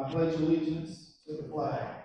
I pledge allegiance to the flag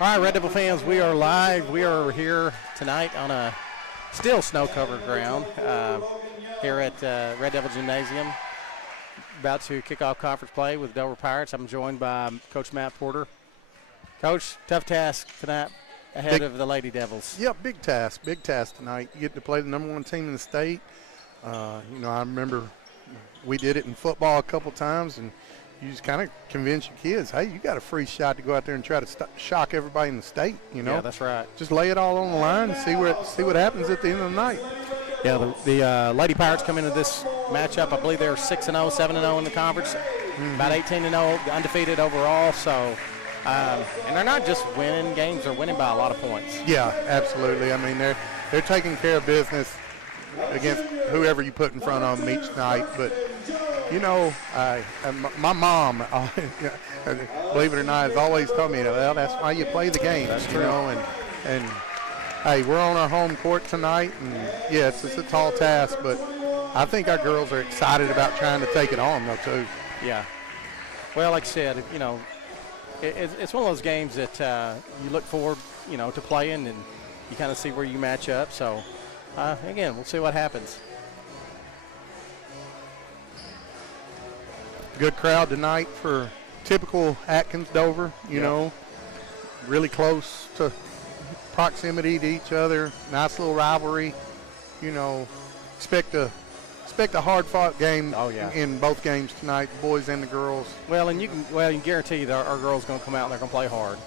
All right, Red Devil fans, we are live. We are here tonight on a still snow-covered ground here at Red Devil Gymnasium. About to kick off conference play with Dover Pirates. I'm joined by Coach Matt Porter. Coach, tough task tonight ahead of the Lady Devils. Yeah, big task tonight. You get to play the #1 team in the state. I remember we did it in football a couple times, and you just kind of convince your kids, hey, you got a free shot to go out there and try to shock everybody in the state, Yeah, that's right. Just lay it all on the line and see what happens at the end of the night. Yeah, the Lady Pirates come into this matchup. I believe they're 6-0, 7-0 in the conference, about 18-0, undefeated overall. So, and they're not just winning games; they're winning by a lot of points. Yeah, absolutely. I mean, they're taking care of business against whoever you put in front of them each night. But my mom, believe it or not, has always told me, well, that's why you play the game. That's true. And hey, we're on our home court tonight, and yeah, it's a tall task, but I think our girls are excited about trying to take it on, though, too. Yeah. Well, like I said, it's one of those games that you look forward, to playing, and you kind of see where you match up. So, again, we'll see what happens. Good crowd tonight for typical Atkins Dover, you know, really close to proximity to each other, nice little rivalry, expect a hard-fought game in both games tonight, the boys and the girls. Well, and you can guarantee that our girls going to come out and they're going to play hard.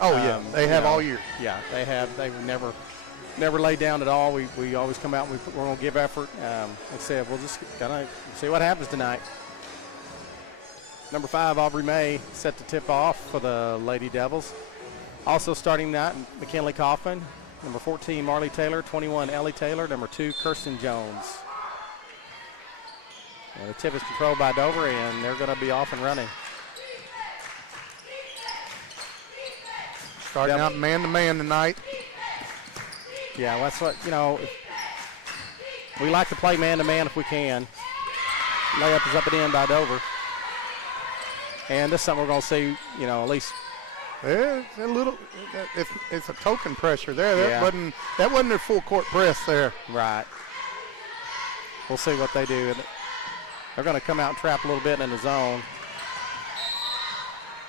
Oh, yeah, they have all year. Yeah, they have. They've never laid down at all. We always come out and we're going to give effort. Like I said, we'll just kind of see what happens tonight. Number 5, Aubrey May, set to tip off for the Lady Devils. Also starting that, McKinley Kaufman. Number 14, Marley Taylor. 21, Ellie Taylor. Number 2, Kirsten Jones. And the tip is controlled by Dover, and they're going to be off and running. Starting out man-to-man tonight. Yeah, that's what, we like to play man-to-man if we can. Layup is up and in by Dover. And this is something we're going to see, at least. There's a little, it's a token pressure there. That wasn't their full court press there. Right. We'll see what they do. They're going to come out and trap a little bit in the zone.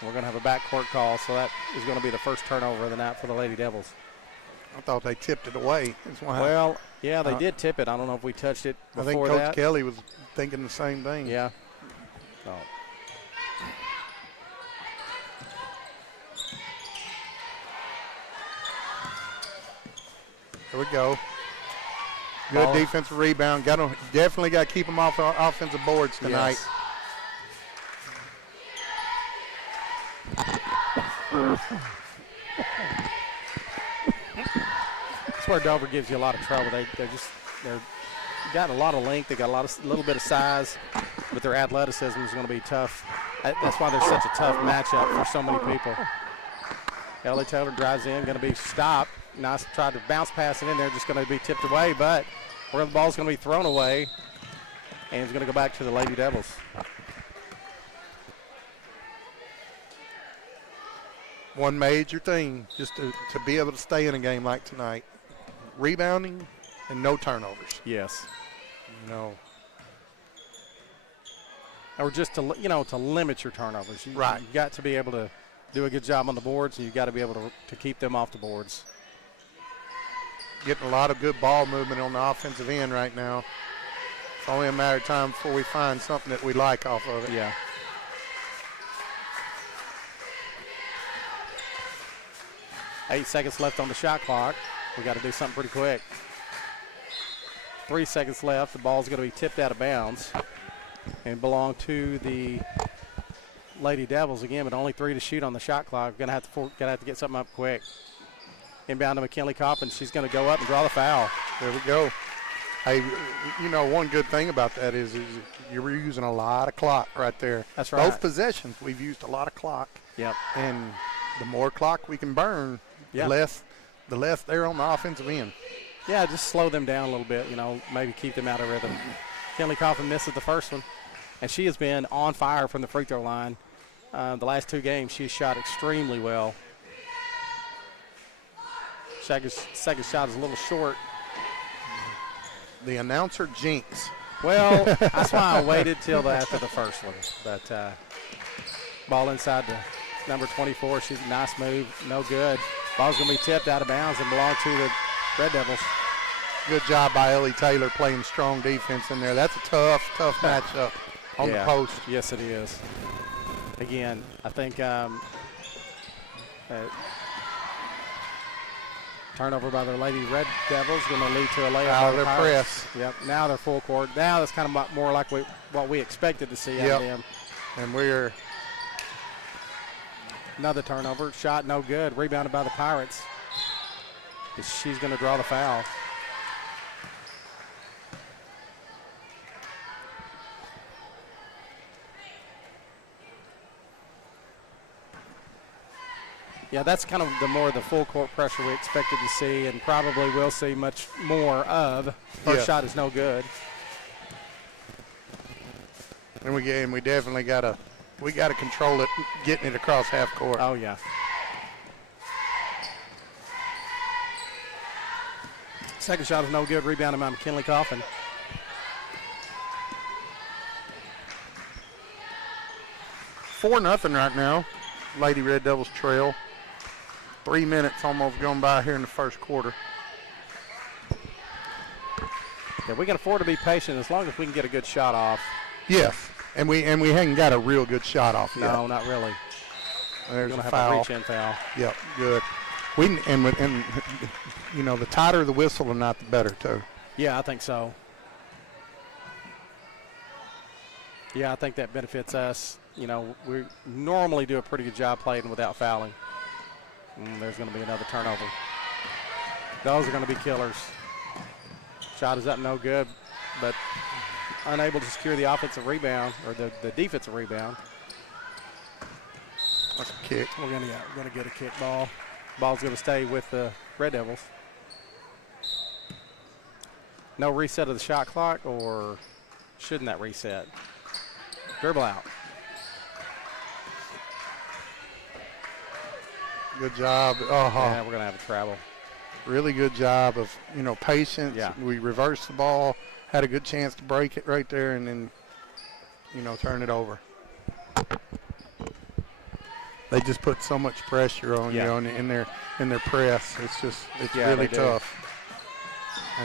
We're going to have a backcourt call, so that is going to be the first turnover of the night for the Lady Devils. I thought they tipped it away. That's why Well, yeah, they did tip it. I don't know if we touched it I before think Coach that. Kelly was thinking the same thing. Yeah. Oh. There we go. Good Ball. defensive rebound. Definitely got to keep them off offensive boards tonight. Yes. That's where Dover gives you a lot of trouble. They're got a lot of length. They got a little bit of size, but their athleticism is going to be tough. That's why they're such a tough matchup for so many people. Ellie Taylor drives in, going to be stopped. Nice, tried to bounce pass it in there, just going to be tipped away, but where the ball's going to be thrown away, and it's going to go back to the Lady Devils. One major thing, just to be able to stay in a game like tonight, rebounding and no turnovers. Yes. No. Or just to limit your turnovers. Right. You've got to be able to do a good job on the boards, and you've got to be able to keep them off the boards. Getting a lot of good ball movement on the offensive end right now. It's only a matter of time before we find something that we like off of it. Yeah. Eight seconds left on the shot clock. We got to do something pretty quick. 3 seconds left. The ball's going to be tipped out of bounds and belong to the Lady Devils again, but only 3 to shoot on the shot clock. Gonna have to get something up quick. Inbound to McKinley Coffin. She's going to go up and draw the foul. There we go. Hey, one good thing about that is you're using a lot of clock right there. That's right. Both possessions, we've used a lot of clock. Yep. And the more clock we can burn, Yeah. the less they're on the offensive end. Yeah, just slow them down a little bit, maybe keep them out of rhythm. Kinley Coffin misses the first one, and she has been on fire from the free throw line. The last 2 games, she's shot extremely well. Second shot is a little short. The announcer jinx. Well, that's why I waited till after the first one. But ball inside the number 24. She's a nice move, no good. Ball's going to be tipped out of bounds and belong to the Red Devils. Good job by Ellie Taylor playing strong defense in there. That's a tough matchup on the post. Yes, it is. Again, I think turnover by the Lady Red Devils going to lead to a layup. Out of their press. Yep, now they're full court. Now that's kind of more like what we expected to see out of them. And we're another turnover. Shot no good. Rebounded by the Pirates. She's going to draw the foul. Yeah, that's kind of the full court pressure we expected to see, and probably will see much more of. First shot is no good. And we definitely gotta control it, getting it across half court. Oh yeah. Second shot is no good. Rebounded by McKinley Coffin. $4-0 right now. Lady Red Devils trail. 3 minutes almost gone by here in the first quarter. Yeah, we can afford to be patient as long as we can get a good shot off. Yes, and we hadn't got a real good shot off yet. No, not really. There's We're a gonna foul. have a reach-in foul. Yep, good. The tighter the whistle, the not the better too. Yeah, I think so. Yeah, I think that benefits us. We normally do a pretty good job playing without fouling. There's going to be another turnover. Those are going to be killers. Shot is up, no good, but unable to secure the offensive rebound or the defensive rebound. That's a kick. We're going to get a kick ball. Ball's going to stay with the Red Devils. No reset of the shot clock, or shouldn't that reset? Dribble out. Good job. Yeah, we're going to have a travel. Really good job of, patience. Yeah. We reversed the ball, had a good chance to break it right there, and then, turn it over. they just put so much pressure on you in their press. It's really tough.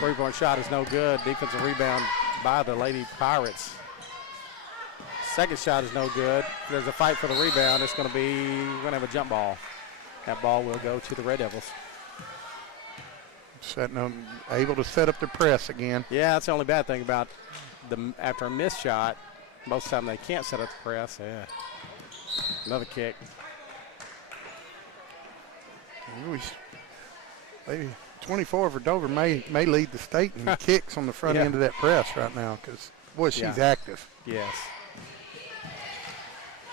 Three-point shot is no good. Defensive rebound by the Lady Pirates. Second shot is no good. There's a fight for the rebound. It's going to have a jump ball. That ball will go to the Red Devils. Able to set up the press again. Yeah, that's the only bad thing about after a missed shot. Most of the time they can't set up the press. Yeah. Another kick. Maybe 24 for Dover may lead the state in kicks on the front end of that press right now because, boy, she's active. Yes.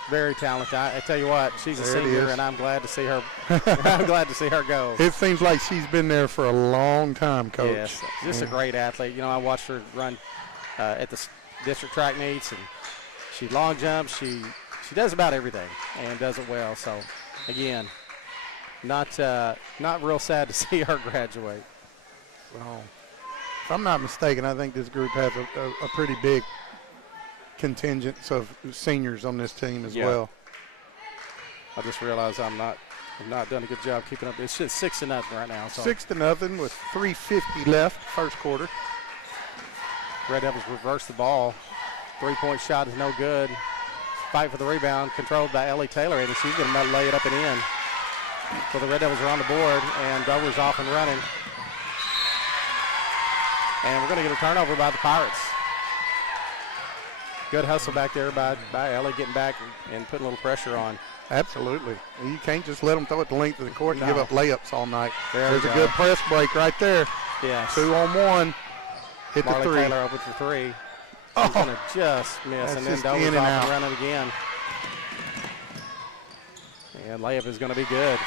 Very talented. I tell you what, she's a senior, and I'm glad to see her. I'm glad to see her go. It seems like she's been there for a long time, Coach. Yes, just a great athlete. You know, I watched her run at the district track meets, and she long jumps. She does about everything and does it well. So, again, not real sad to see her graduate. Well, if I'm not mistaken, I think this group has a pretty big contingent of seniors on this team as well. I just realized I've not done a good job keeping up. It's just 6-0 right now. So 6-0 with 3:50 left, first quarter. Red Devils reverse the ball. Three-point shot is no good. Fight for the rebound, controlled by Ellie Taylor, and she's going to lay it up and in. So the Red Devils are on the board, and Dover's off and running. And we're going to get a turnover by the Pirates. Good hustle back there by Ellie, getting back and putting a little pressure on. Absolutely. You can't just let them throw it the length of the court and give up layups all night. There's a good press break right there. Yes. 2-on-1. Hit Marley the three. Taylor open for three. She's going to just miss, and then Dover's off and running again. And layup is going to be good.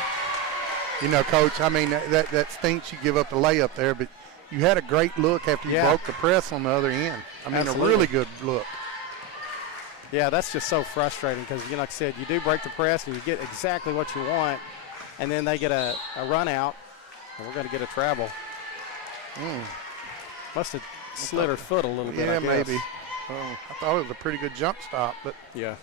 You know, Coach, I mean, that stinks you give up the layup there, but you had a great look after you broke the press on the other end. I mean, a really good look. Yeah, that's just so frustrating because, like I said, you do break the press and you get exactly what you want, and then they get a run out, and we're going to get a travel. Must have slid her foot a little bit, I guess. Maybe. Oh, I thought it was a pretty good jump stop, but yeah.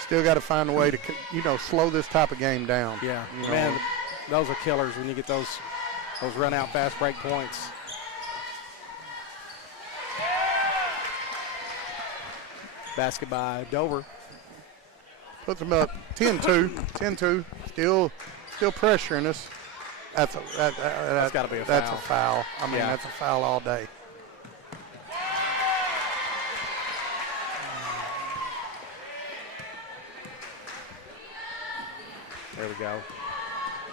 Still got to find a way to, slow this type of game down. Yeah, man, those are killers when you get those run-out fast break points. Basket by Dover. Puts them up 10-2. 10-2. Still pressuring us. That's got to be a foul. That's a foul. I mean, that's a foul all day. There we go.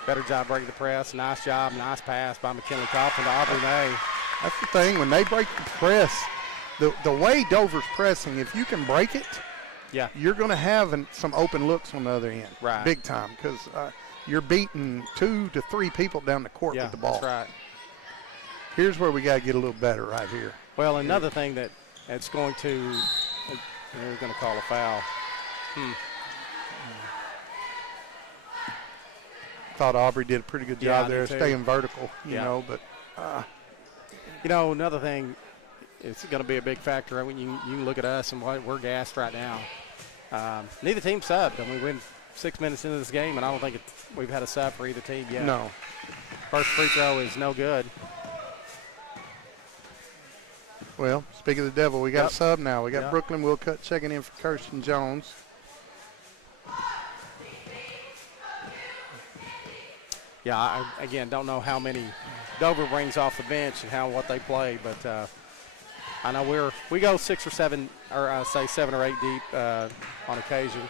Better job breaking the press. Nice job. Nice pass by McKinley Coffin to Aubrey May. That's the thing. When they break the press, the way Dover's pressing, if you can break it, you're going to have some open looks on the other end. Right. Big time, because you're beating 2 to 3 people down the court with the ball. That's right. Here's where we got to get a little better right here. Well, another thing that's going to – we're going to call a foul. Thought Aubrey did a pretty good job there, staying vertical, you know, but another thing, it's going to be a big factor. I mean, you can look at us and we're gassed right now. Neither team subbed. I mean, we're 6 minutes into this game, and I don't think we've had a sub for either team yet. No. First free throw is no good. Well, speaking of the devil, we got a sub now. We got Brooklyn Wilcutt checking in for Kirsten Jones. Yeah, I again don't know how many Dover brings off the bench and what they play, but I know we go 6 or 7, or say 7 or 8 deep on occasion.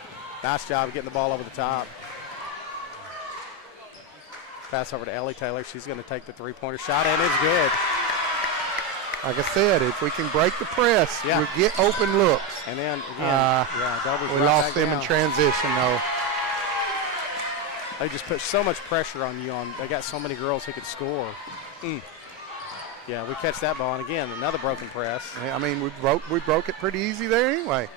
Nice job of getting the ball over the top. Pass over to Ellie Taylor. She's going to take the three-pointer shot, and it's good. Like I said, if we can break the press, we'll get open looks. And then again, Dover's we lost them in transition though. They just put so much pressure on you. They got so many girls who can score. Yeah, we catch that ball, and again, another broken press. Yeah, I mean, we broke it pretty easy there anyway.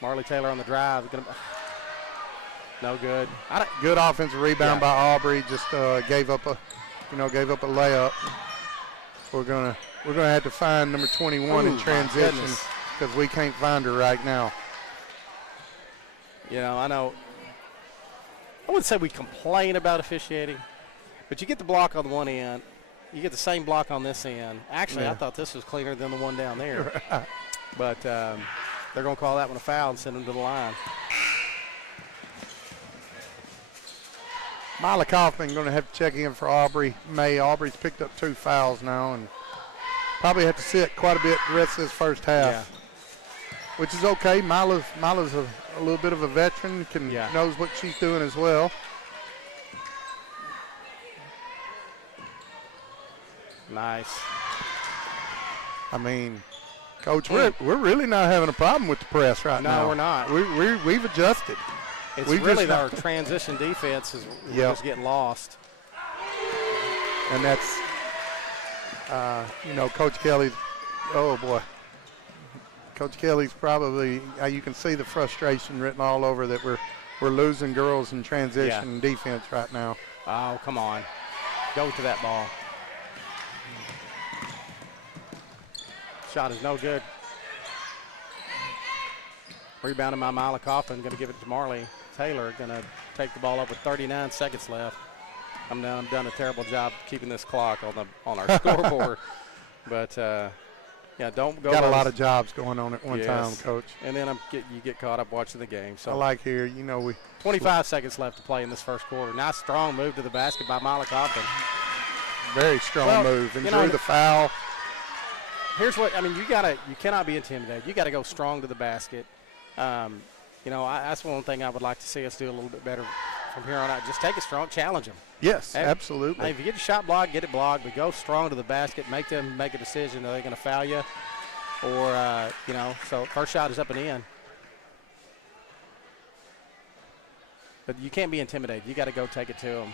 Marley Taylor on the drive. No good. Good offensive rebound by Aubrey. Just gave up a layup. We're gonna have to find number 21 in transition because we can't find her right now. You know, I know. I wouldn't say we complain about officiating, but you get the block on the one end, you get the same block on this end. Actually, I thought this was cleaner than the one down there. Right. But they're going to call that one a foul and send them to the line. Mila Kaufman going to have to check in for Aubrey May. Aubrey's picked up 2 fouls now and probably have to sit quite a bit the rest of this first half, which is okay. Mila's a little bit of a veteran, knows what she's doing as well. Nice. I mean, Coach, we're really not having a problem with the press right now. No, we're not. We've adjusted. It's really our transition defense is just getting lost. And that's, Coach Kelly, oh boy. Coach Kelly's probably, you can see the frustration written all over that we're losing girls in transition and defense right now. Oh, come on. Go to that ball. Shot is no good. Rebounded by Mila Kaufman, going to give it to Marley Taylor, going to take the ball up with 39 seconds left. I'm done a terrible job keeping this clock on our scoreboard. But, don't go. Got a lot of jobs going on at one time, Coach. And then you get caught up watching the game. So I like here, 25 seconds left to play in this first quarter. Nice strong move to the basket by Mila Kaufman. Very strong move. And drew the foul. Here's what you cannot be intimidated. You got to go strong to the basket. That's one thing I would like to see us do a little bit better from here on out. Just take it strong, challenge them. Yes, absolutely. If you get your shot blocked, get it blocked, but go strong to the basket, make them make a decision. Are they going to foul you? Or, so first shot is up and in. But you can't be intimidated. You got to go take it to them.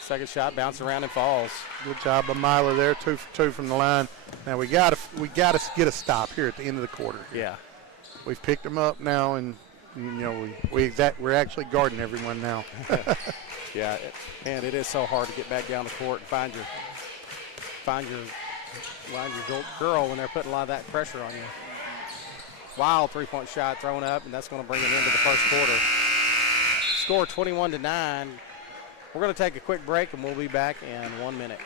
Second shot, bounce around and falls. Good job by Mila there, 2 for 2 from the line. Now we got to get a stop here at the end of the quarter. Yeah. We've picked them up now, and we're actually guarding everyone now. Yeah, man, it is so hard to get back down the court and find your girl when they're putting a lot of that pressure on you. Wild 3-point shot thrown up, and that's going to bring it into the first quarter. Score 21-9. We're going to take a quick break, and we'll be back in 1 minute.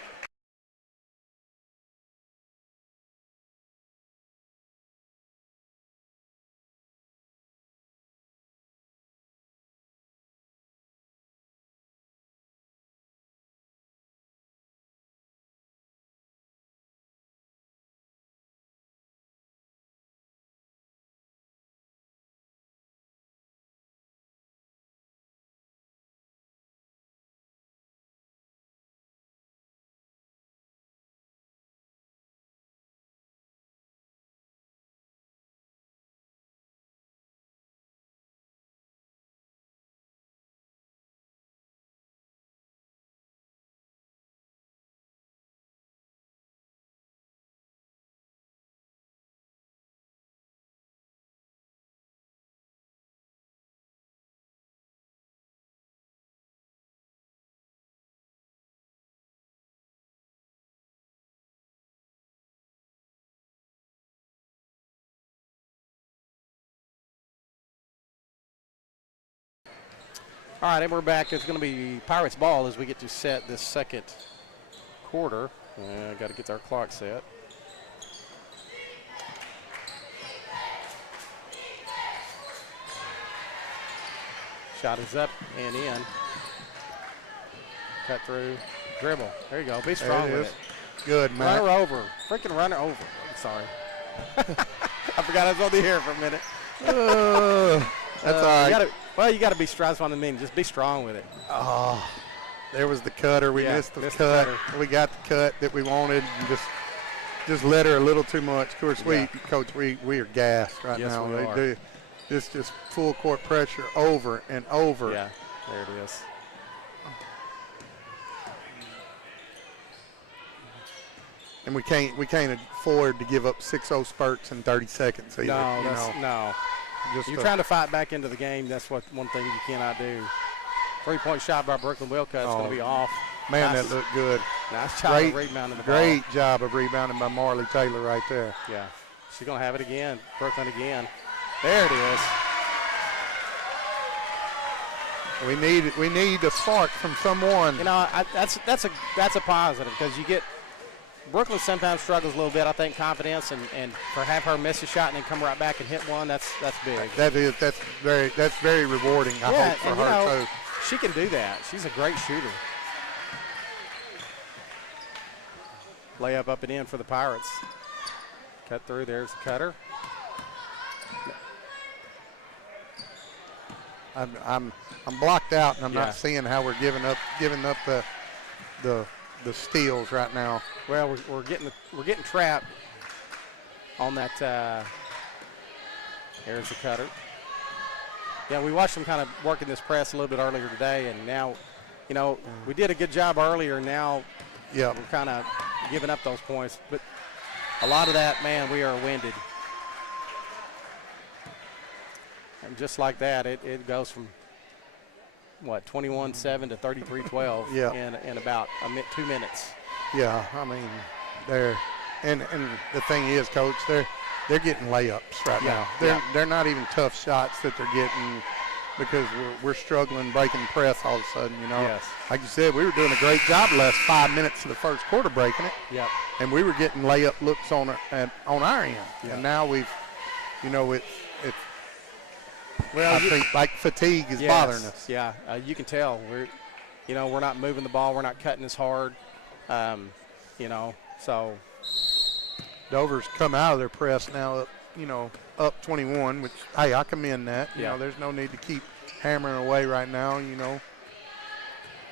All right, and we're back. It's going to be Pirates ball as we get to set this second quarter. Got to get our clock set. Shot is up and in. Cut through, dribble. There you go. Be strong with it. Good, man. Run her over. Freaking run her over. I'm sorry. I forgot I was on the air for a minute. That's all right. You got to be strong. That's what I mean. Just be strong with it. Oh, there was the cutter. We missed the cut. We got the cut that we wanted and just let her a little too much. Of course, Coach, we are gassed right now. We are. Do just full court pressure over and over. Yeah, there it is. And we can't afford to give up 6-0 spurts in 30 seconds either. No. You're trying to fight back into the game. That's one thing you cannot do. 3-point shot by Brooklyn Wilcott. It's going to be off. Man, that looked good. Nice job of rebounding the ball. Great job of rebounding by Marley Taylor right there. Yeah. She's going to have it again. Brooklyn again. There it is. We need a spark from someone. You know, that's a positive because you get Brooklyn sometimes struggles a little bit. I think confidence and for have her miss a shot and then come right back and hit one. That's big. That's very rewarding. I hope for her too. She can do that. She's a great shooter. Layup up and in for the Pirates. Cut through. There's the cutter. I'm blocked out, and I'm not seeing how we're giving up the steals right now. Well, we're getting trapped on that. There's the cutter. Yeah, we watched them kind of working this press a little bit earlier today, and now, you know, we did a good job earlier. Now, we're kind of giving up those points, but a lot of that, man, we are winded. And just like that, it goes from, 21-7 to 33-12 in about 2 minutes. Yeah, I mean, and the thing is, Coach, they're getting layups right now. They're not even tough shots that they're getting because we're struggling breaking press all of a sudden, you know. Yes. Like you said, we were doing a great job the last 5 minutes of the first quarter breaking it. Yep. And we were getting layup looks on our end. Yep. And now we've, you know, it's I think like fatigue is bothering us. Yeah, you can tell we're not moving the ball, we're not cutting as hard, you know. So Dover's come out of their press now, up 21, which hey, I commend that. You know, there's no need to keep hammering away right now. You know.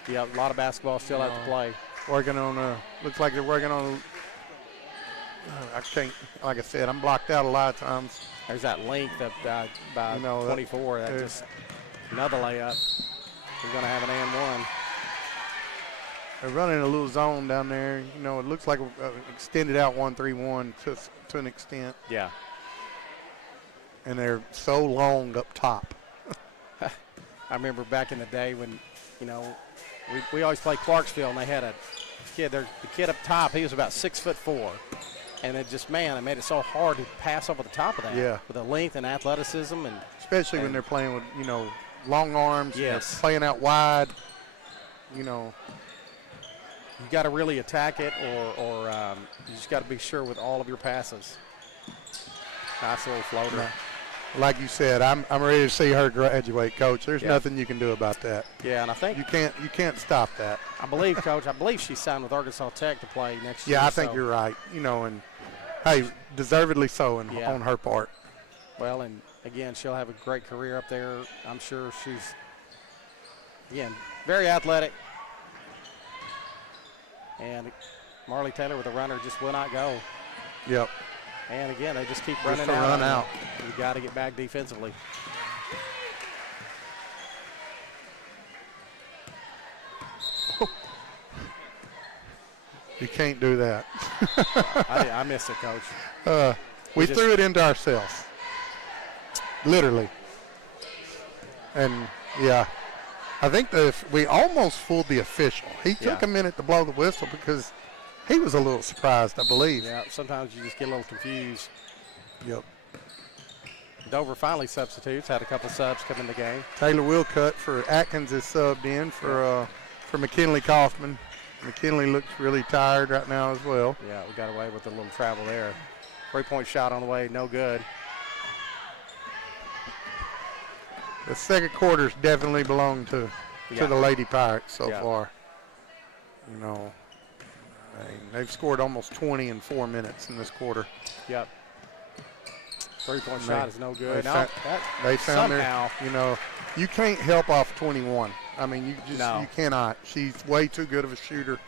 Yeah, a lot of basketball still out to play. Working on looks like they're working on. I can't, like I said, I'm blocked out a lot of times. There's that length of by 24. That just another layup. We're going to have an and one. They're running a little zone down there. You know, it looks like extended out 1-3-1 to an extent. Yeah. And they're so long up top. I remember back in the day when, you know, we always played Clarksville, and they had a kid. The kid up top, he was about 6'4". And it just, man, it made it so hard to pass over the top of that. Yeah. With the length and athleticism. Especially when they're playing with, you know, long arms. Yes. They're playing out wide, you know. You got to really attack it or you just got to be sure with all of your passes. Nice little floater. Yeah. Like you said, I'm ready to see her graduate, Coach. There's nothing you can do about that. Yeah, and I think you can't stop that. I believe, Coach, she's signed with Arkansas Tech to play next year. Yeah, I think you're right. You know, and hey, deservedly so on her part. Well, and again, she'll have a great career up there. I'm sure she's, again, very athletic. And Marley Taylor with a runner just will not go. Yep. And again, they just keep running out. Run out. You got to get back defensively. You can't do that. I miss it, Coach. We threw it into ourselves. Literally. And, yeah, I think we almost fooled the official. He took a minute to blow the whistle because he was a little surprised, I believe. Yeah, sometimes you just get a little confused. Yep. Dover finally substitutes, had a couple subs come in the game. Taylor Wilcutt for Atkins is subbed in for McKinley Kaufman. McKinley looks really tired right now as well. Yeah, we got away with a little travel there. 3-point shot on the way, no good. The second quarter's definitely belonged to the Lady Pirates so far. You know, they've scored almost 20 in 4 minutes in this quarter. Yep. 3-point shot is no good. They found somehow. You know, you can't help off 21. I mean, you cannot. She's way too good of a shooter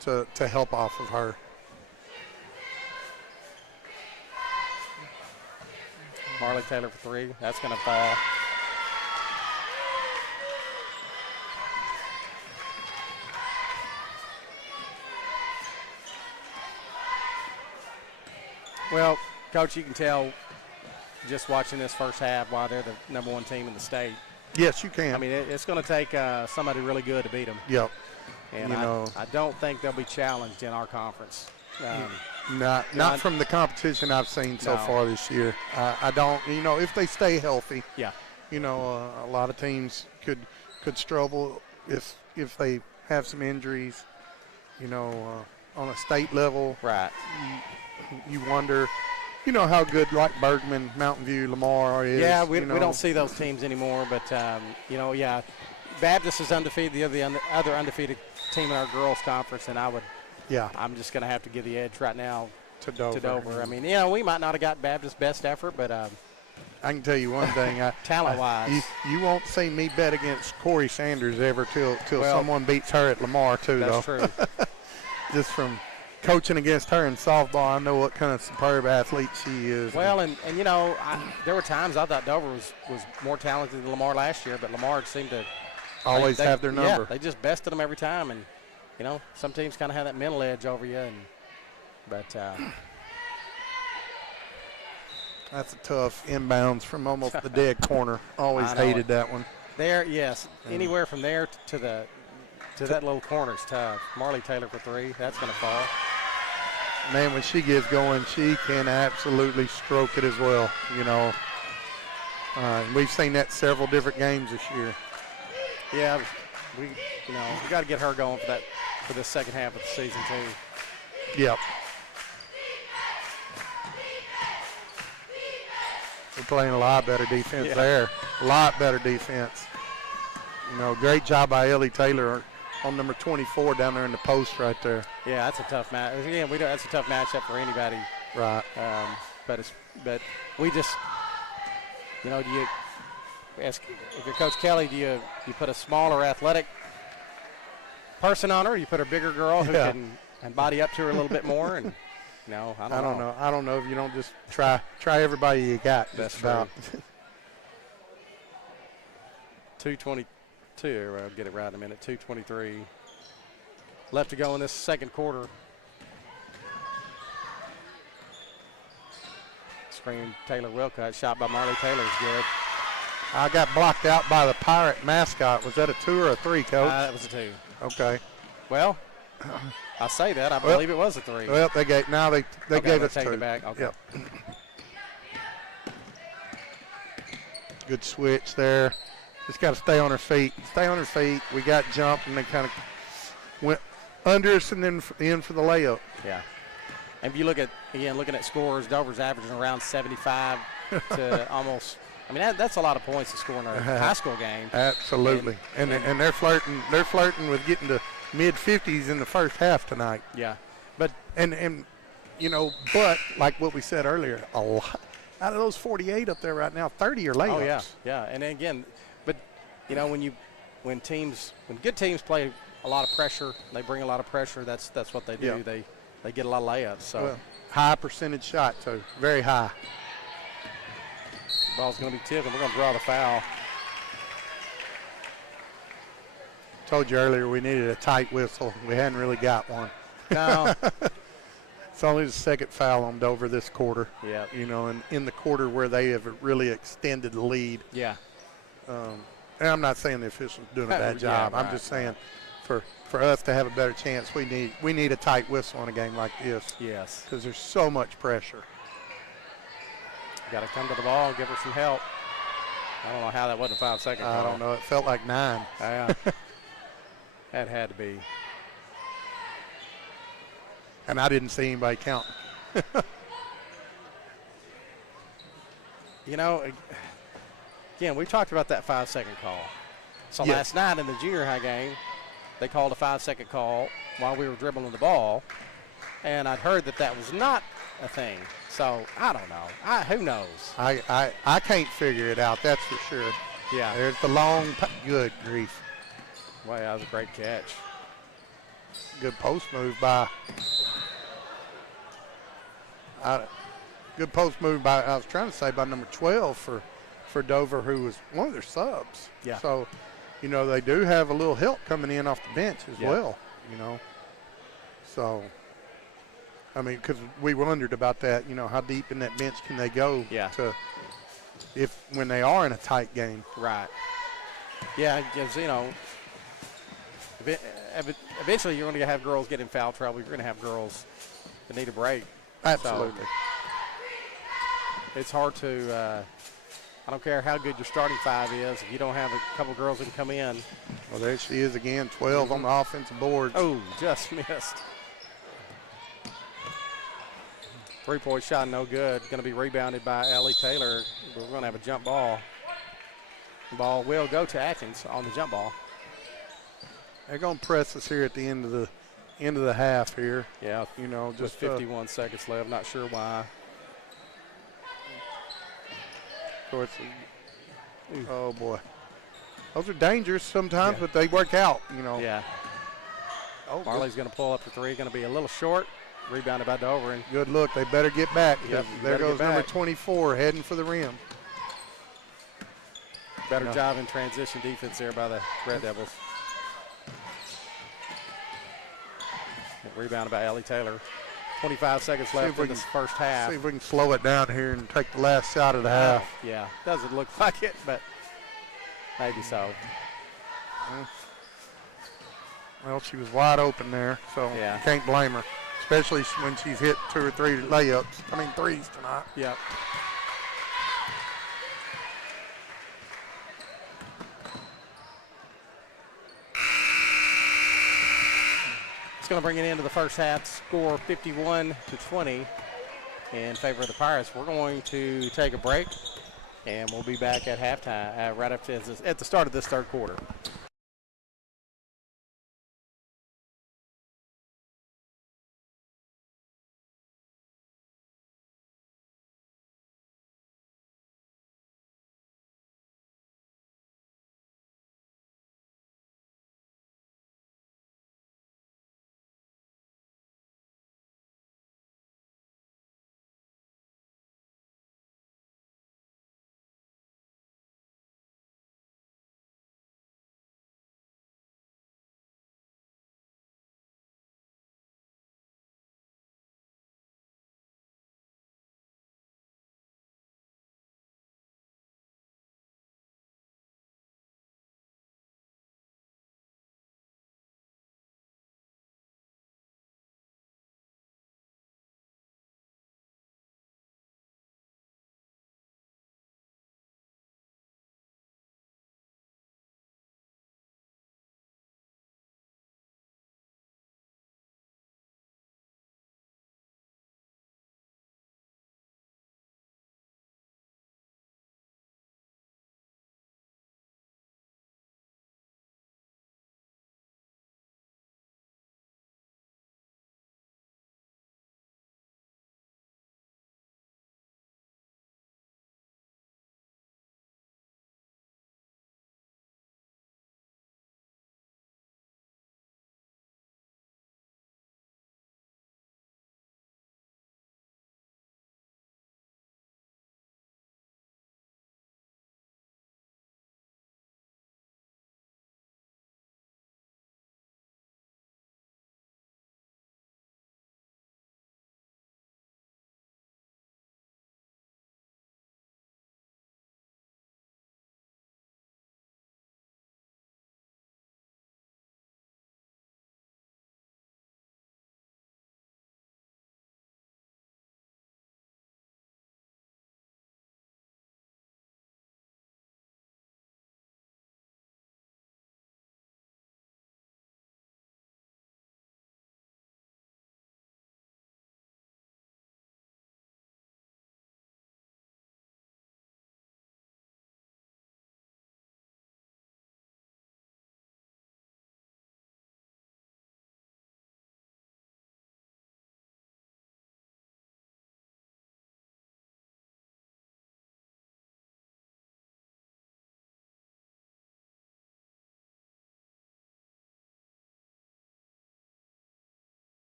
to help off of her. Marley Taylor for three. That's going to fall. Well, Coach, you can tell just watching this first half why they're the #1 team in the state. Yes, you can. I mean, it's going to take somebody really good to beat them. Yep. And I don't think they'll be challenged in our conference. Not from the competition I've seen so far this year. I don't. You know, if they stay healthy. Yeah. You know, a lot of teams could could struggle if they have some injuries. On a state level, Right. you wonder, how good like Bergman, Mountain View, Lamar is. Yeah, we don't see those teams anymore, but yeah, Baptist is undefeated. The other undefeated team in our girls' conference, and I'm just going to have to give the edge right now to Dover. I mean, we might not have got Baptist's best effort, but I can tell you one thing. Talent-wise. You won't see me bet against Corey Sanders ever till someone beats her at Lamar, too, that's though. True. Just from coaching against her in softball, I know what kind of superb athlete she is. Well, and there were times I thought Dover was more talented than Lamar last year, but Lamar seemed to always have their number. Yeah, they just bested them every time, and some teams kind of have that mental edge over you, but that's a tough inbounds from almost the dead corner. Always hated that one. There, yes, anywhere from there to that little corner is tough. Marley Taylor for 3, that's going to fall. Man, when she gets going, she can absolutely stroke it as well. We've seen that several different games this year. Yeah, we got to get her going for this second half of the season too. Yep. We're playing a lot better defense there. A lot better defense. Great job by Ellie Taylor on number 24 down there in the post right there. Yeah, that's a tough match. Again, that's a tough matchup for anybody. Right. But we just, do you ask if you're Coach Kelly, do you put a smaller athletic person on her, or you put a bigger girl who can body up to her a little bit more? And I don't know. I don't know if you don't just try everybody you got. That's about. 2:22. I'll get it right in a minute. 2:23 left to go in this second quarter. Screen Taylor Wilcott, shot by Marley Taylor is good. I got blocked out by the Pirate mascot. Was that a 2 or a 3, Coach? That was a 2. Okay. Well, I say that. I believe it was a 3. Well, they gave us 2. It back. Okay. Yep. Good switch there. Just got to stay on her feet. Stay on her feet. We got jumped, and they kind of went under us and then in for the layup. Yeah. And if you looking at scores, Dover's averaging around 75 to almost. I mean, that's a lot of points to score in a high school game. Absolutely. And they're flirting. They're flirting with getting to mid-50s in the first half tonight. Yeah. But like what we said earlier, a lot out of those 48 up there right now, 30 are layups. Oh yeah. And again, but when good teams play a lot of pressure, they bring a lot of pressure. That's what they do. Yeah. They get a lot of layups. So high percentage shot too, very high. Ball's going to be tipped, and we're going to draw the foul. Told you earlier we needed a tight whistle. We hadn't really got one. No. It's only the second foul on Dover this quarter. Yeah. And in the quarter where they have really extended the lead. Yeah. And I'm not saying the officials doing a bad job. Right, I'm just saying for us to have a better chance, we need a tight whistle in a game like this. Yes. Because there's so much pressure. Got to come to the ball and give her some help. I don't know how that wasn't a 5-second call. I don't know. It felt like 9. Yeah. That had to be. And I didn't see anybody counting. Again, we talked about that 5-second call. So last night in the junior high game, they called a 5-second call while we were dribbling the ball. And I'd heard that was not a thing. So I don't know. Who knows? I can't figure it out. That's for sure. Yeah. There's the long. Good grief. Wow, that was a great catch. Good post move by. Good post move by. I was trying to say by number 12 for Dover, who was one of their subs. Yeah. So, they do have a little help coming in off the bench as well. So. I mean, because we wondered about that, how deep in that bench can they go when they are in a tight game. Right. Yeah, because, eventually you're going to have girls get in foul trouble. You're going to have girls that need a break. Absolutely. So it's hard to I don't care how good your starting five is. If you don't have a couple girls that can come in. Well, there she is again, 12 on the offensive board. Oh, just missed. 3-point shot, no good. Going to be rebounded by Ellie Taylor. We're going to have a jump ball. Ball will go to Atkins on the jump ball. They're going to press us here at the end of the half here. Yeah, you know, just 51 seconds left. Not sure why. Of course. Oh boy, those are dangerous sometimes, but they work out. You know. Yeah. Oh, Marley's going to pull up the three. Going to be a little short. Rebounded by Dover. And good look. They better get back. Yep, there goes number 24 heading for the rim. Better job in transition defense there by the Red Devils. Rebounded by Ellie Taylor. 25 seconds left in this first half. See if we can slow it down here and take the last shot of the half. Yeah, doesn't look like it, but maybe so. Well, she was wide open there, so you can't blame her, especially when she's hit 2 or 3 threes tonight. Yep. Going to bring it into the first half, score 51-20 in favor of the Pirates. We're going to take a break, and we'll be back at halftime, right after at the start of this third quarter.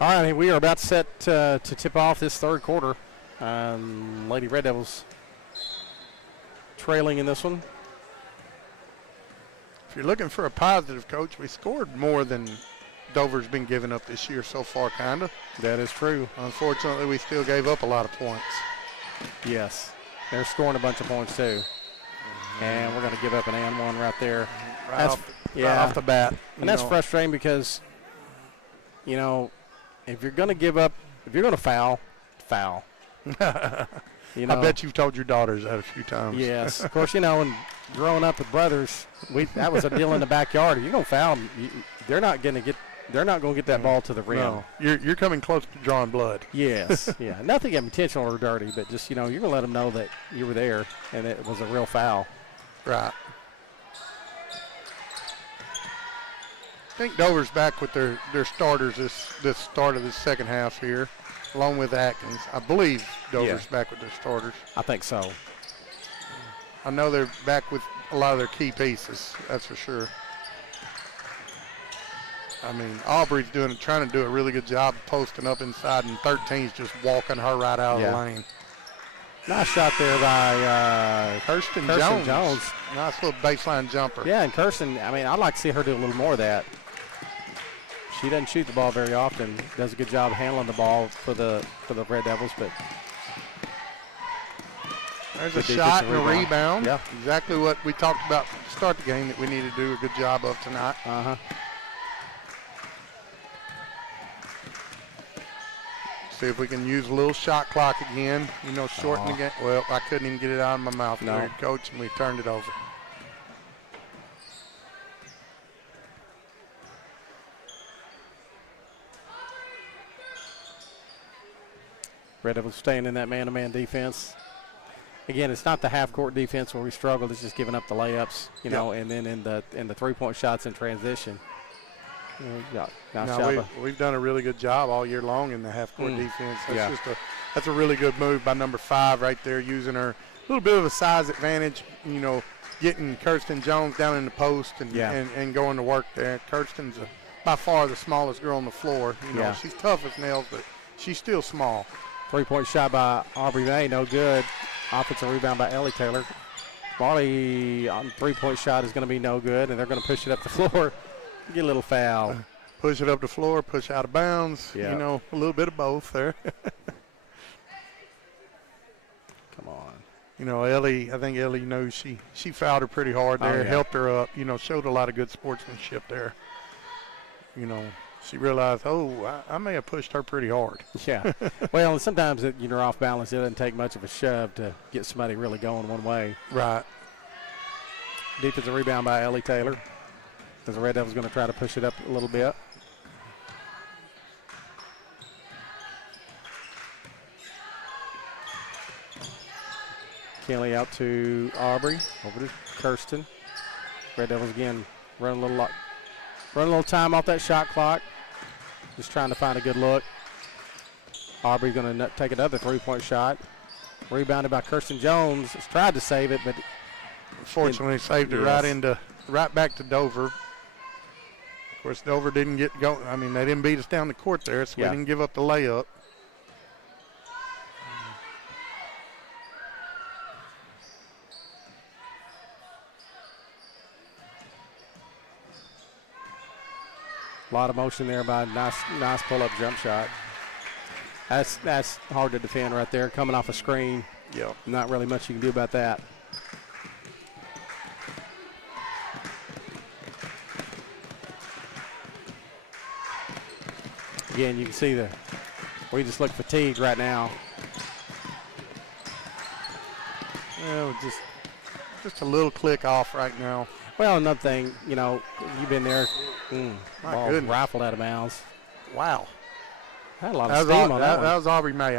All right, we are about set to tip off this third quarter. Lady Red Devils trailing in this one. If you're looking for a positive, Coach, we scored more than Dover's been giving up this year so far, kind of. That is true. Unfortunately, we still gave up a lot of points. Yes, they're scoring a bunch of points too. And we're going to give up an and one right there. Right off the bat. And that's frustrating because, you know, if you're going to give up, if you're going to foul. You know, I bet you've told your daughters that a few times. Yes, of course. You know, and growing up with brothers, that was a deal in the backyard. If you're going to foul them, they're not going to get that ball to the rim. No, you're coming close to drawing blood. Yes, yeah. Nothing intentional or dirty, but just, you know, you're going to let them know that you were there and it was a real foul. Right. I think Dover's back with their starters this start of the second half here, along with Atkins. I believe Dover's back with their starters. I think so. I know they're back with a lot of their key pieces, that's for sure. I mean, Aubrey's trying to do a really good job posting up inside, and 13's just walking her right out of the lane. Nice shot there by Kirsten Jones. Nice little baseline jumper. Yeah, and Kirsten, I mean, I'd like to see her do a little more of that. She doesn't shoot the ball very often. Does a good job handling the ball for the Red Devils, but there's a shot and a rebound. Yeah, exactly what we talked about to start the game that we need to do a good job of tonight. See if we can use a little shot clock again. You know, shorten the game. Well, I couldn't even get it out of my mouth there, Coach, and we turned it over. Red Devils staying in that man-to-man defense. Again, it's not the half-court defense where we struggle. It's just giving up the layups, you know, and then in the three-point shots in transition. We've done a really good job all year long in the half-court defense. That's a really good move by number 5 right there, using her little bit of a size advantage, you know, getting Kirsten Jones down in the post and going to work there. Kirsten's by far the smallest girl on the floor. You know, she's tough as nails, but she's still small. Three-point shot by Aubrey May, no good. Offensive rebound by Ellie Taylor. Barley on three-point shot is going to be no good, and they're going to push it up the floor. Get a little foul. Push it up the floor, push out of bounds. You know, a little bit of both there. Come on. You know, I think Ellie knows she fouled her pretty hard there, helped her up, you know, showed a lot of good sportsmanship there. You know, she realized, I may have pushed her pretty hard. Yeah. Well, and sometimes you're off balance. It doesn't take much of a shove to get somebody really going one way. Right. Defensive rebound by Ellie Taylor. As the Red Devils going to try to push it up a little bit. Kelly out to Aubrey, over to Kirsten. Red Devils again run a little time off that shot clock. Just trying to find a good look. Aubrey going to take another three-point shot. Rebounded by Kirsten Jones. Has tried to save it, but unfortunately saved it right back to Dover. Of course, Dover didn't get going. I mean, they didn't beat us down the court there, so we didn't give up the layup. A lot of motion there by nice pull-up jump shot. That's hard to defend right there, coming off a screen. Yeah. Not really much you can do about that. Again, you can see we just look fatigued right now. Well, just a little click off right now. Well, another thing, you know, you've been there. Ball rifled out of bounds. Wow. Had a lot of steam on that one. That was Aubrey May.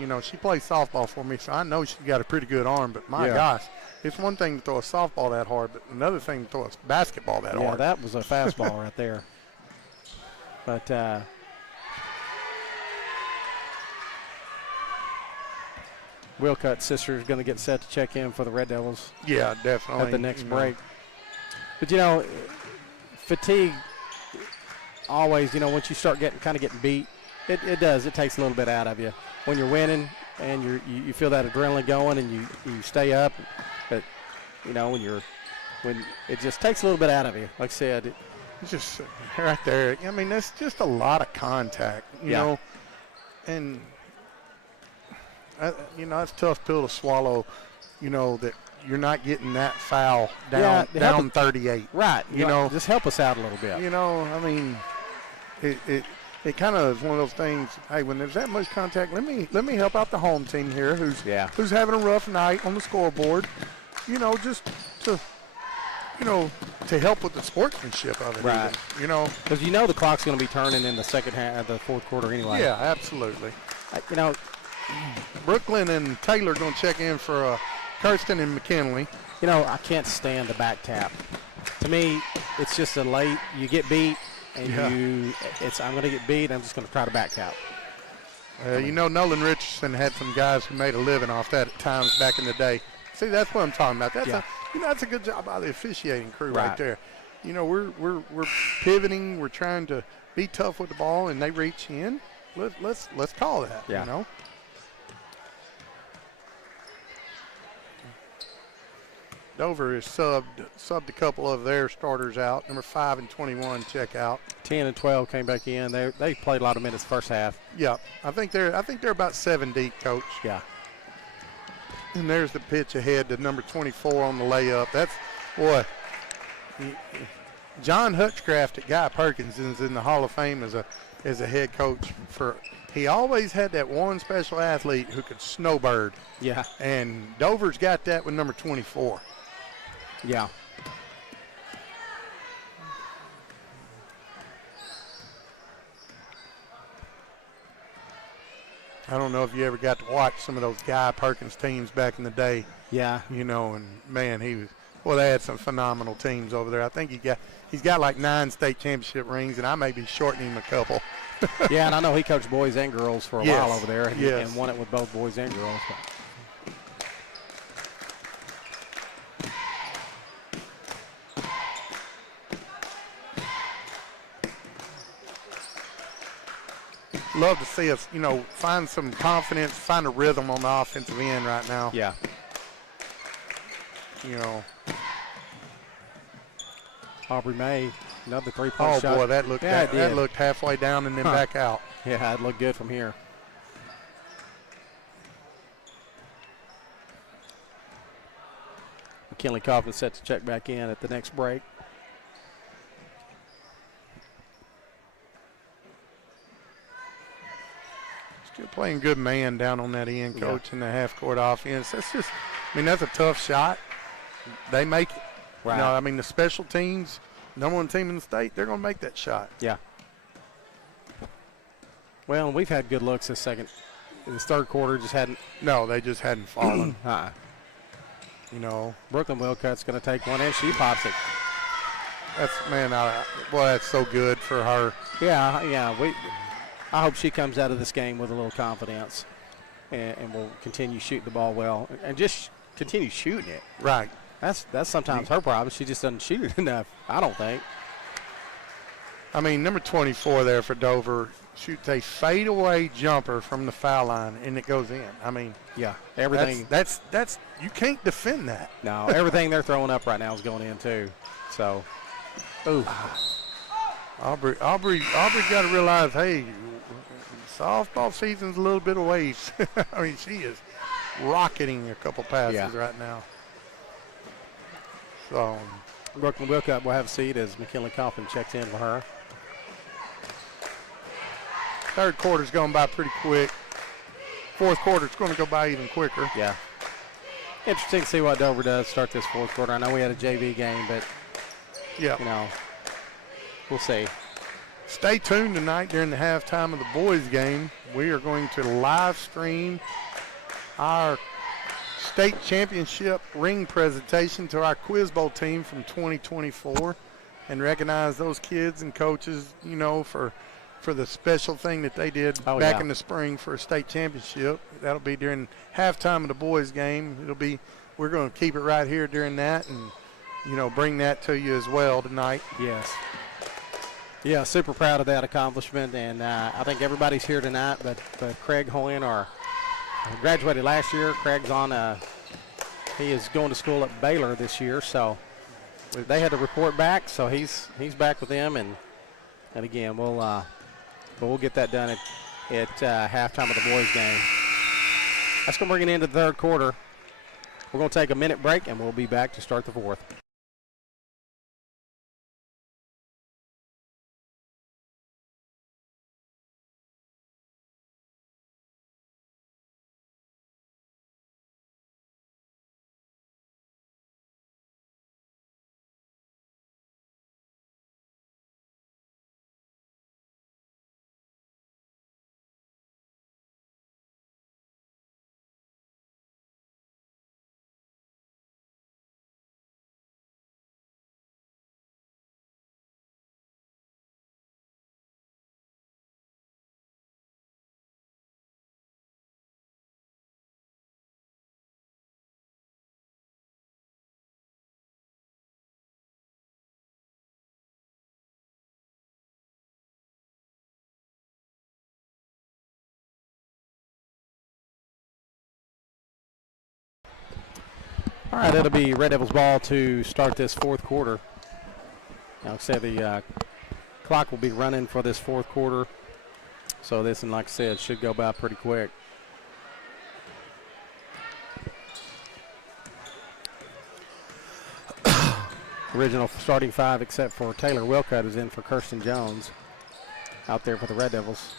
You know, she plays softball for me, so I know she's got a pretty good arm. But my gosh, it's one thing to throw a softball that hard, but another thing to throw a basketball that hard. Yeah, that was a fastball right there. But Wilcott sister is going to get set to check in for the Red Devils. Yeah, definitely. At the next break. But, you know, fatigue always, you know, once you start getting beat, It does. It takes a little bit out of you when you're winning and you feel that adrenaline going and you stay up. But when it just takes a little bit out of you. Like I said, it's just right there. I mean, that's just a lot of contact, you know, and it's a tough pill to swallow. That you're not getting that foul down 38. Right. Just help us out a little bit. I mean, it kind of is one of those things. Hey, when there's that much contact, let me help out the home team here, who's having a rough night on the scoreboard. Just to help with the sportsmanship of it. Right. Even, because the clock's going to be turning in the second half of the fourth quarter anyway. Yeah, absolutely. Brooklyn and Taylor going to check in for Kirsten and McKinley. I can't stand the back tap. To me, it's just a late. You get beat. And I'm going to get beat. I'm just going to try to back tap. Nolan Richardson had some guys who made a living off that at times back in the day. See, that's what I'm talking about. That's a good job by the officiating crew right there. We're pivoting. We're trying to be tough with the ball, and they reach in. Let's call that. Yeah. Dover has subbed a couple of their starters out. Number 5 and 21 check out. 10 and 12 came back in. They played a lot of minutes first half. Yeah, I think they're about 7 deep, Coach. Yeah. And there's the pitch ahead to number 24 on the layup. John Hutchcraft at Guy Perkins is in the Hall of Fame as a head coach he always had that one special athlete who could snowbird. Yeah. And Dover's got that with number 24. Yeah. I don't know if you ever got to watch some of those Guy Perkins teams back in the day. Yeah. And man, they had some phenomenal teams over there. I think he's got like 9 state championship rings, and I may be shortening him a couple. Yeah, and I know he coached boys and girls for a while over there, and won it with both boys and girls. Love to see us, find some confidence, find a rhythm on the offensive end right now. Yeah. Aubrey May, another three-point shot. Oh, boy, that looked halfway down and then back out. Yeah, it looked good from here. McKinley Coffin set to check back in at the next break. Still playing good man down on that end, Coach, in the half-court offense. That's a tough shot. They make it. Right. The special teams, number 1 team in the state, they're going to make that shot. Yeah. Well, we've had good looks this third quarter, just hadn't. No, they just hadn't fallen. Brooklyn Wilcutt's going to take one, and she pops it. That's so good for her. Yeah. I hope she comes out of this game with a little confidence, and will continue shooting the ball well, and just continue shooting it. Right. That's sometimes her problem. She just doesn't shoot it enough, I don't think. Number 24 there for Dover shoots a fadeaway jumper from the foul line, and it goes in. Yeah, everything. That's you can't defend that. No, everything they're throwing up right now is going in too. So, ooh. Aubrey got to realize, hey, softball season's a little bit away. She is rocketing a couple passes right now. So, Brooklyn Wilcutt will have a seat as McKinley Coffin checks in for her. Third quarter's going by pretty quick. Fourth quarter's going to go by even quicker. Yeah. Interesting to see what Dover does start this fourth quarter. I know we had a JV game, but we'll see. Stay tuned tonight during the halftime of the boys game. We are going to live stream our state championship ring presentation to our Quiz Bowl team from 2024 and recognize those kids and coaches, for the special thing that they did back in the spring for a state championship. That'll be during halftime of the boys game. We're going to keep it right here during that and, bring that to you as well tonight. Yes. Yeah, super proud of that accomplishment, and I think everybody's here tonight, but Craig Hoyen graduated last year. Craig's he is going to school at Baylor this year, so they had to report back, so he's back with them, and again, we'll get that done at halftime of the boys' game. That's going to bring it into the third quarter. We're going to take a minute break, and we'll be back to start the fourth. All right, it'll be Red Devils ball to start this fourth quarter. Like I said, the clock will be running for this fourth quarter. So this, and like I said, should go by pretty quick. Original starting five, except for Taylor Wilcutt, is in for Kirsten Jones out there for the Red Devils.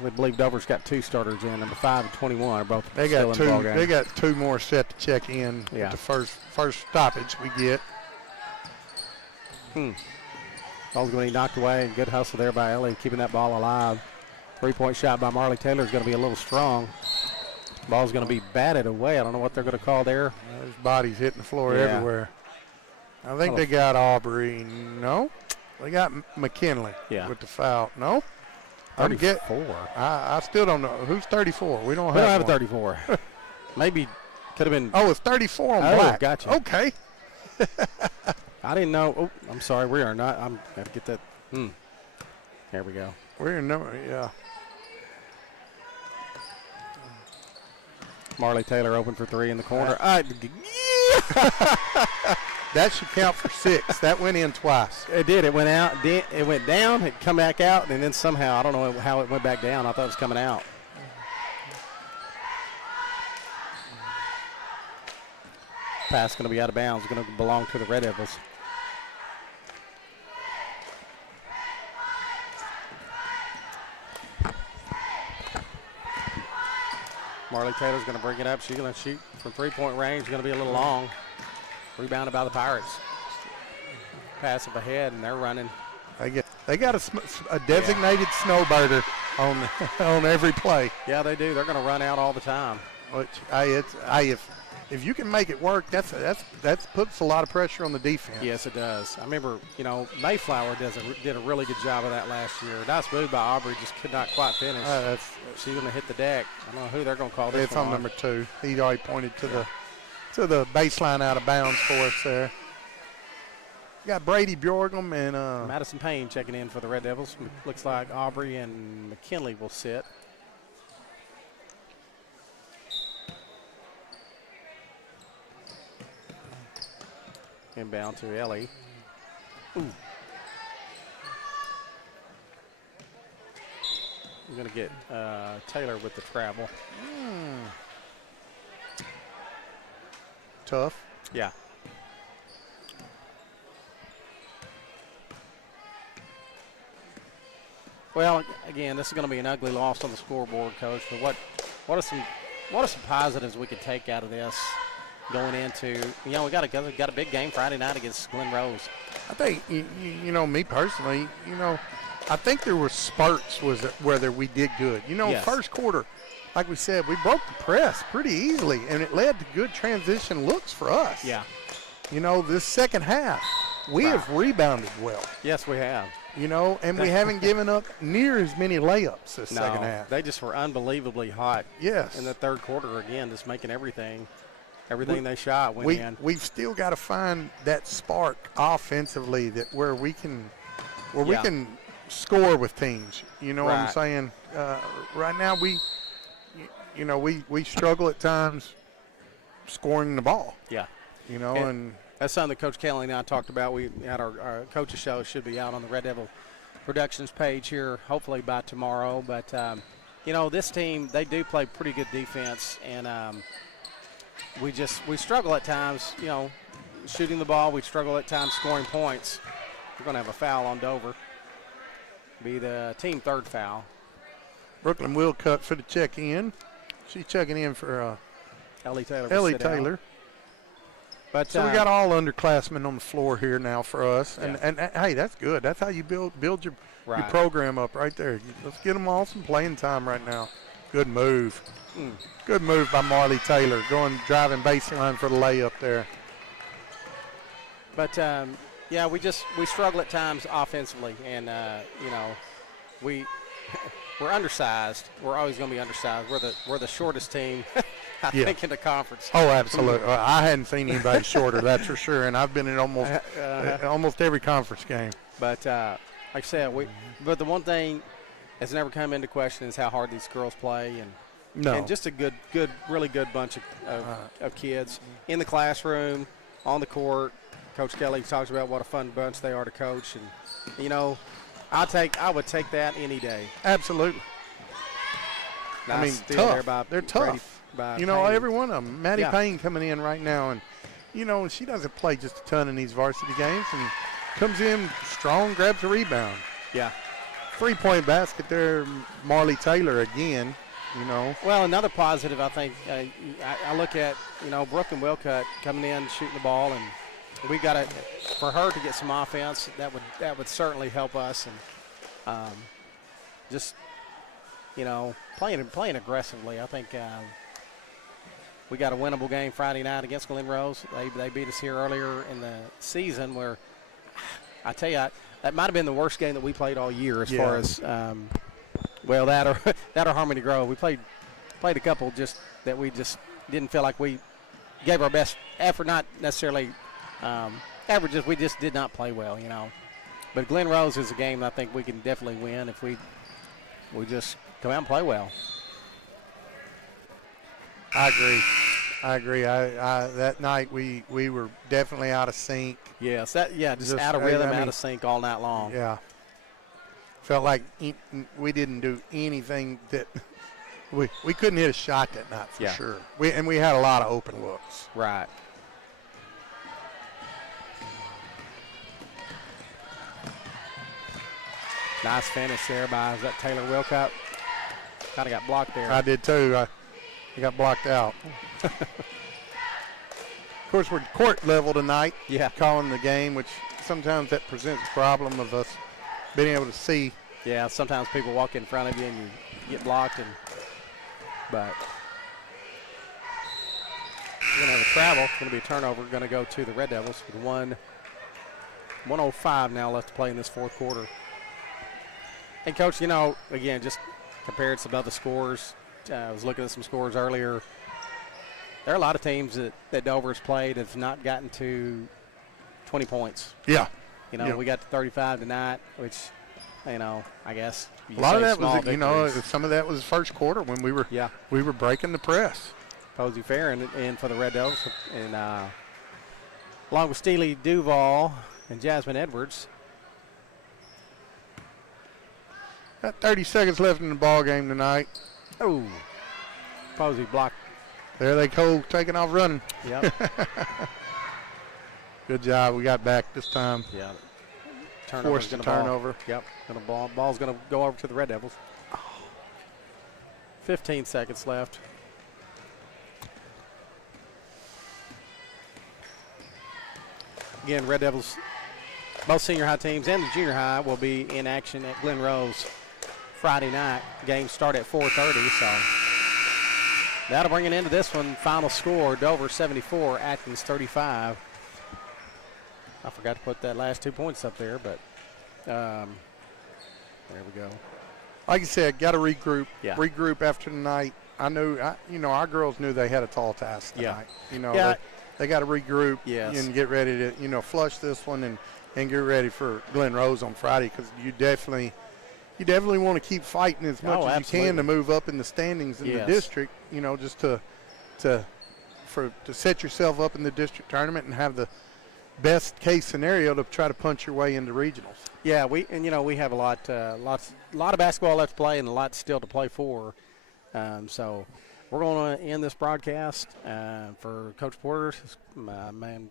We believe Dover's got two starters in. Number 5 and 21 are both still in the ball game. They got two more set to check in. Yeah. The first stoppage we get. Ball's going to be knocked away. Good hustle there by Ellie, keeping that ball alive. 3-point shot by Marley Taylor is going to be a little strong. Ball's going to be batted away. I don't know what they're going to call there. There's bodies hitting the floor everywhere. I think they got Aubrey. No, they got McKinley with the foul. No. 34. I still don't know. Who's 34? We don't have a 34. Maybe could have been. Oh, it's 34 on black. Gotcha. Okay. I didn't know. Oh, I'm sorry. We are not. I'm got to get that. There we go. We're in number. Yeah. Marley Taylor open for 3 in the corner. That should count for 6. That went in twice. It did. It went out. It went down. It come back out, and then somehow I don't know how it went back down. I thought it was coming out. Pass going to be out of bounds. Going to belong to the Red Devils. Marley Taylor's going to bring it up. She's going to shoot from 3-point range. Going to be a little long. Rebounded by the Pirates. Pass up ahead, and they're running. They got a designated snowbirder on every play. Yeah, they do. They're going to run out all the time. Which if you can make it work, that puts a lot of pressure on the defense. Yes, it does. I remember, Mayflower did a really good job of that last year. Nice move by Aubrey, just could not quite finish. She's going to hit the deck. I don't know who they're going to call this. It's on number 2. He already pointed to the baseline out of bounds for us there. Got Brady Bjorgum and Madison Payne checking in for the Red Devils. Looks like Aubrey and McKinley will sit. Inbound to Ellie. Ooh. We're going to get Taylor with the travel. Tough. Yeah. Well, again, this is going to be an ugly loss on the scoreboard, Coach. But what are some positives we could take out of this going into? We got a big game Friday night against Glen Rose. I think me personally, I think there were spurts where we did good. Yes. First quarter, like we said, we broke the press pretty easily, and it led to good transition looks for us. Yeah. This second half, we have rebounded well. Yes, we have. And we haven't given up near as many layups this second half. They just were unbelievably hot. Yes. In the third quarter again, just making everything. Everything they shot went in. We've still got to find that spark offensively where we can score with teams. You know what I'm saying? Right now we struggle at times scoring the ball. Yeah. You know, and that's something that Coach Kelly and I talked about. We had our coaches show. Should be out on the Red Devil Productions page here, hopefully by tomorrow. But this team, they do play pretty good defense, and we struggle at times. Shooting the ball, we struggle at times scoring points. We're going to have a foul on Dover. Be the team third foul. Brooklyn Wilcutt for the check-in. She's checking in for Ellie Taylor. But so we got all underclassmen on the floor here now for us, and hey, that's good. That's how you build your program up right there. Let's get them all some playing time right now. Good move. Good move by Marley Taylor, driving baseline for the layup there. But we struggle at times offensively, and we're undersized. We're always going to be undersized. We're the shortest team, I think, in the conference. Oh, absolutely. I hadn't seen anybody shorter, that's for sure. And I've been in almost every conference game. But like I said, but the one thing that's never come into question is how hard these girls play, and just a really good bunch of kids in the classroom, on the court. Coach Kelly talks about what a fun bunch they are to coach, and I would take that any day. Absolutely. Nice tough. They're tough. Payne. Every one of them. Maddie Payne coming in right now, and she doesn't play just a ton in these varsity games, and comes in strong, grabs a rebound. Yeah. 3-point basket there, Marley Taylor again. Well, another positive, I think. I look at Brooklyn Wilcutt coming in, shooting the ball, and we got to, for her to get some offense, that would certainly help us, and just playing aggressively. I think we got a winnable game Friday night against Glen Rose. They beat us here earlier in the season, where I tell you that might have been the worst game that we played all year as far as that or Harmony Grove. We played a couple just that we just didn't feel like we gave our best effort, not necessarily averages. We just did not play well, But Glen Rose is a game I think we can definitely win if we just come out and play well. I agree. That night we were definitely out of sync. Yes, just out of rhythm, out of sync all night long. Yeah. Felt like we didn't do anything that we couldn't hit a shot that night for sure. We had a lot of open looks. Right. Nice finish there by Taylor Wilcutt. Kind of got blocked there. I did too. I got blocked out. Of course, we're court level tonight. Yeah. Calling the game, which sometimes that presents a problem of us being able to see. Yeah, sometimes people walk in front of you and you get blocked, but we're going to have a travel. It's going to be a turnover. Going to go to the Red Devils with 1:05 now left to play in this fourth quarter. And, Coach, again, just compared to some other scores, I was looking at some scores earlier. There are a lot of teams that Dover has played that have not gotten to 20 points. Yeah. We got to 35 tonight, which, I guess. A lot of that was, some of that was first quarter when we were breaking the press. Posey Fair in for the Red Devils, and along with Steely Duval and Jasmine Edwards. Got 30 seconds left in the ball game tonight. Oh, Posey blocked. There they go, taking off running. Yep. Good job. We got back this time. Yeah. Forced a turnover. Yep. Ball's going to go over to the Red Devils. 15 seconds left. Again, Red Devils, both senior high teams and the junior high will be in action at Glen Rose Friday night. Games start at 4:30, so that'll bring it into this one. Final score, Dover 74, Atkins 35. I forgot to put that last 2 points up there, but there we go. like I said, got to regroup. Yeah. Regroup after tonight. Our girls knew they had a tall task tonight. Yeah. They got to regroup Yes. and get ready to, flush this one and get ready for Glen Rose on Friday, because you definitely want to keep fighting as much as absolutely. you can to move up in the standings in the district, just to set yourself up in the district tournament and have the best case scenario to try to punch your way into regionals. Yeah, we have a lot of basketball left to play and a lot still to play for. So we're going to end this broadcast for Coach Porter, my man